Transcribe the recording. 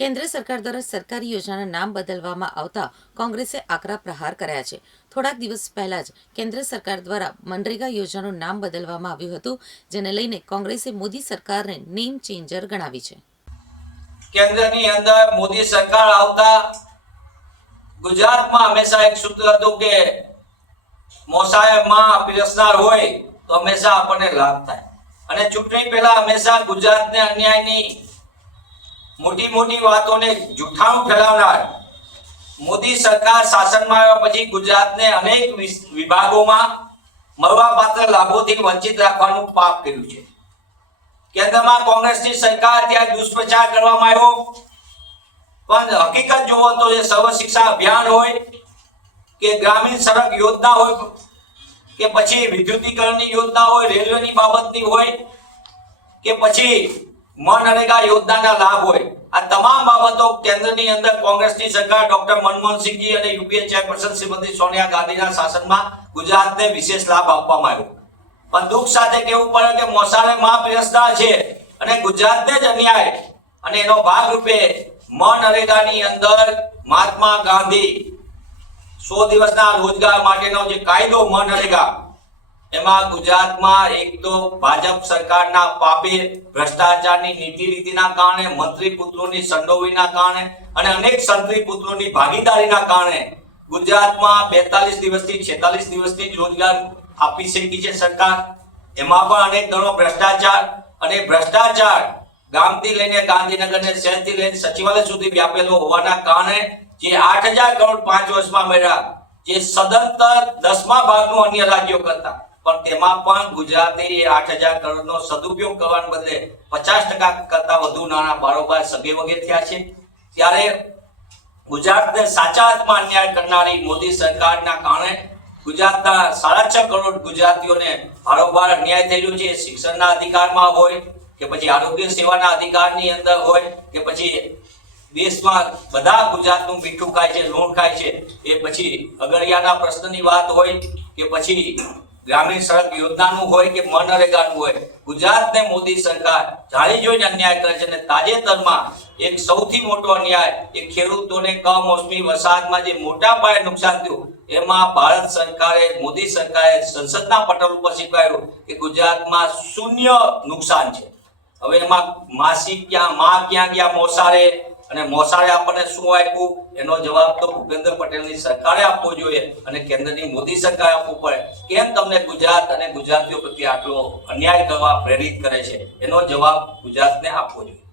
કેન્દ્ર સરકાર દ્વારા સરકારી યોજનાના નામ બદલવામાં આવતા કોંગ્રેસે આકરા પ્રહાર કર્યા છે. થોડાક દિવસ પહેલા જ કેન્દ્ર સરકાર દ્વારા મનરેગા યોજનાનું નામ બદલવામાં આવ્યું હતું, જેને લઈને કોંગ્રેસે મોદી સરકારને નેમ ચેન્જર ગણાવી છે. કેન્દ્રની અંદર મોદી સરકાર આવતા ગુજરાતમાં હંમેશા એક સૂત્ર હતું કે મોસાળમાં પીરસનાર હોય તો હંમેશા આપણને લાભ થાય. અને ચૂંટણી પહેલા હંમેશા ગુજરાતને અન્યાયની મોટી મોટી વાતોને જૂઠાણું ફેલાવનાર. મોદી સરકાર શાસનમાં આવ્યા પછી ગુજરાતને અનેક વિભાગોમાં મળવાપાત્ર લાભોથી વંચિત રાખવાનું પાપ કર્યું છે. કેન્દ્રમાં કોંગ્રેસની સરકાર ત્યાં દુષ્પ્રચાર કરવામાં આવ્યો. પણ હકીકત જુઓ તો એ સર્વ શિક્ષા અભિયાન હોય કે ગ્રામીણ સડક યોજના હોય કે પછી વિદ્યુતીકરણની યોજના હોય, રેલવેની બાબતની હોય કે પછી મનરેગા યોજનાના લાભ હોય. આ તમામ બાબતો કેન્દ્રની અંદર કોંગ્રેસની સરકાર ડોક્ટર મનમોહનસિંહજી અને યુપીએ ચેરપર્સન શ્રીમતી સોનિયા ગાંધીના શાસનમાં ગુજરાતને વિશેષ લાભ આપવામાં આવ્યો. પણ દુઃખ સાથે કહેવું પડે કે મોસાળે મા પીરસદાર છે અને ગુજરાતને જ અન્યાય. અને એનો ભાગરૂપે મનરેગાની અંદર મહાત્મા ગાંધી સો દિવસના રોજગાર માટેનો જે કાયદો મનરેગા એમાં ગુજરાતમાં એક તો ભાજપ સરકારના પાપે ભ્રષ્ટાચારની નીતિ રીતિના કારણે, મંત્રી પુત્રોની સંડોવીના કારણે અને અનેક સંત્રી પુત્રોની ભાગીદારીના કારણે ગુજરાતમાં બેતાલીસ દિવસથી છેતાલીસ દિવસથી રોજગાર આપી શકી છે સરકાર. એમાં પણ અનેક ગણો ભ્રષ્ટાચાર અને ભ્રષ્ટાચાર ગામથી લઈને ગાંધીનગર ને શહેરથી લઈને સચિવાલય સુધી વ્યાપેલો હોવાના કારણે જે આઠ હજાર કરોડ પાંચ વર્ષમાં મળ્યા, જે સદંતર દસમા ભાગનું અન્ય રાજ્યો કરતા. પણ તેમાં પણ ગુજરાતે આઠ હજાર કરોડનો સદુપયોગ કરવાને બદલે પચાસ ટકા કરતા વધુ નાણાં બારોબાર સભ્ય વગેરે થયા છે. ત્યારે ગુજરાતને સાચા અર્થમાં અન્યાય કરનારી મોદી સરકારના કારણે ગુજરાતના સાડા છ કરોડ ગુજરાતીઓને બારોબાર અન્યાય થઈ રહ્યો છે. શિક્ષણના અધિકારમાં હોય કે પછી આરોગ્ય સેવાના અધિકારની અંદર હોય કે પછી દેશમાં બધા ગુજરાતનું મીઠું ખાય છે, લૂણ ખાય છે, એ પછી અગરિયાના પ્રશ્નની વાત હોય કે પછી ગ્રામીણ સડક યોજનાનું હોય કે મનરેગાનું હોય, ગુજરાતને મોદી સરકાર જાણી જોઈને અન્યાય કરે છે અને તાજેતરમાં એક સૌથી મોટો અન્યાય એ ખેડૂતોને કમોસમી વરસાદમાં જે મોટા પાયે નુકસાન થયું, એમાં ભારત સરકારે, મોદી સરકારે સંસદના પટલ ઉપર સ્વીકાર્યું કે ગુજરાતમાં શૂન્ય નુકસાન છે. હવે એમાં માસી ક્યાં, માં ક્યાં ગયા મોસાળે અને મોસાળે આપણને શું આપ્યું? એનો જવાબ તો ભૂપેન્દ્ર પટેલની સરકારે આપવો જોઈએ અને કેન્દ્રની મોદી સરકારે આપવું પડે. કેમ તમને ગુજરાત અને ગુજરાતીઓ પ્રત્યે આટલો અન્યાય કરવા પ્રેરિત કરે છે? એનો જવાબ ગુજરાતને આપવો જોઈએ.